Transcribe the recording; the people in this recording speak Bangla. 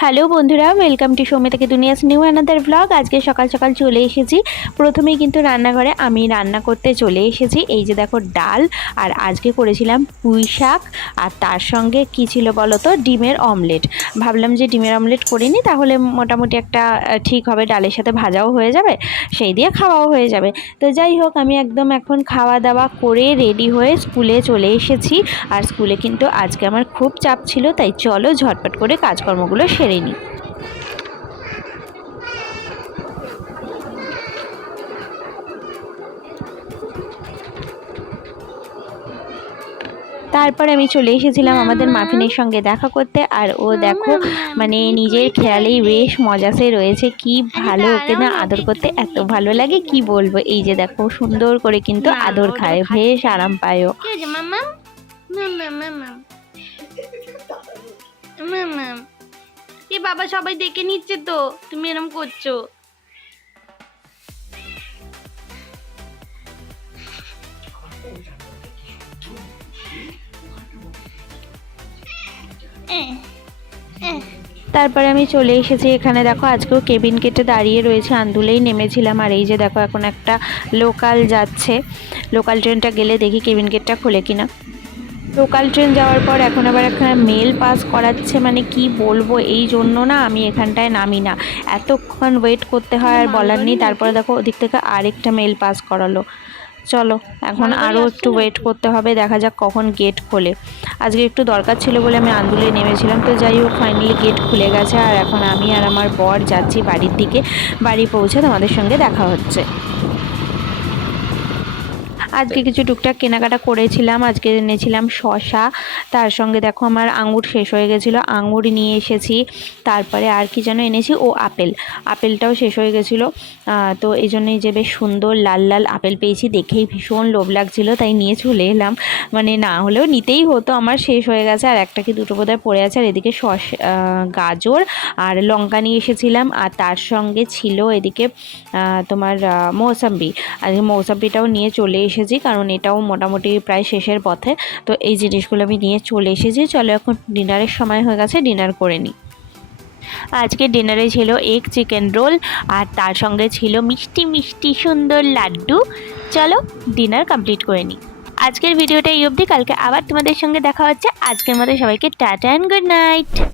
হ্যালো বন্ধুরা ওয়েলকাম টু সৌমি থেকে দুনিয়াস নিউ অ্যানাদার ব্লগ আজকে সকাল সকাল চলে এসেছি। প্রথমেই কিন্তু রান্নাঘরে আমি রান্না করতে চলে এসেছি। এই যে দেখো ডাল, আর আজকে করেছিলাম পুঁই শাক, আর তার সঙ্গে কি ছিল বলো তো? ডিমের অমলেট ভাবলাম যে ডিমের অমলেট করিনি তাহলে মোটামুটি একটা ঠিক হবে, ডালের সাথে ভাজাও হয়ে যাবে, সেই দিয়ে খাওয়াও হয়ে যাবে। তো যাই হোক, আমি একদম এখন খাওয়া দাওয়া করে রেডি হয়ে স্কুলে চলে এসেছি। আর স্কুলে কিন্তু আজকে আমার খুব চাপ ছিল, তাই চলো ঝটপট করে কাজকর্মগুলো সেরে নিই তারপরে আমি চলে এসেছিলাম আমাদের মাফিনের সঙ্গে দেখা করতে। আর ও দেখো মানে নিজের খেয়ালেই বেশ মজাসে রয়েছে। কি ভালো ওকে না আদর করতে এত ভালো লাগে কি বলব? এই যে দেখো সুন্দর করে কিন্তু আদর খায় বেশ আরাম পায় ও। এ বাবা সবাই দেখে নিচ্ছে তো। তুমি এরম করছ। তারপরে আমি চলে এসেছি এখানে। দেখো, আজকেও কেবিন কেটে দাঁড়িয়ে রয়েছে। আন্দুলেই নেমেছিলাম। আর এই যে দেখো, এখন একটা লোকাল যাচ্ছে। লোকাল ট্রেনটা গেলে দেখি কেবিন গেটটা খোলে কিনা। লোকাল ট্রেন যাওয়ার পর এখন আবার এখানে মেল পাস করাচ্ছে মানে কি বলব? এই জন্য না আমি এখানটায় নামি না। এতক্ষণ ওয়েট করতে হয় আর বলার নেই। তারপরে দেখো ওদিক থেকে আরেকটা মেল পাস করালো। চলো এখন আরও একটু ওয়েট করতে হবে দেখা যাক কখন গেট খোলে। আজকে একটু দরকার ছিল বলে আমি আন্দুলে নেমেছিলাম তো যাই হোক ফাইনালি গেট খুলে গেছে। আর এখন আমি আর আমার বর যাচ্ছি বাড়ির দিকে। বাড়ি পৌঁছে তোমাদের সঙ্গে দেখা হচ্ছে। আজকে কিছু টুকটাক কেনাকাটা করেছিলাম আজকে এনেছিলাম শশা তার সঙ্গে দেখো আমার আঙুর শেষ হয়ে গেছিল আঙুর নিয়ে এসেছি। তারপরে আর কি যেন এনেছি? ও আপেল। আপেলটাও শেষ হয়ে গেছিল। তো এই জন্যই যে বেশ সুন্দর লাল লাল আপেল পেয়েছি দেখেই ভীষণ লোভ লাগছিল তাই নিয়ে চলে এলাম। মানে না হলেও নিতেই হতো আমার শেষ হয়ে গেছে। আর একটা কি দুটো বোধহয় পড়ে আছে আর এদিকে শস গাজর আর লঙ্কা নিয়ে এসেছিলাম। আর তার সঙ্গে ছিল এদিকে তোমার মৌসাম্বি। আর মৌসাম্বিটাও নিয়ে চলে এসেছি, কারণ এটাও মোটামুটি প্রায় শেষের পথে। তো এই জিনিসগুলো আমি নিয়ে চলে এসেছি। চলো এখন ডিনারের সময় হয়ে গেছে, ডিনার করে নিই। আজকে ডিনারে ছিল এগ চিকেন রোল আর তার সঙ্গে ছিল মিষ্টি মিষ্টি, সুন্দর লাড্ডু। চলো ডিনার কমপ্লিট করে নিই। আজকের ভিডিওটা এই অবধি। কালকে আবার তোমাদের সঙ্গে দেখা হচ্ছে। আজকের মতো সবাইকে টাটা অ্যান্ড গুড নাইট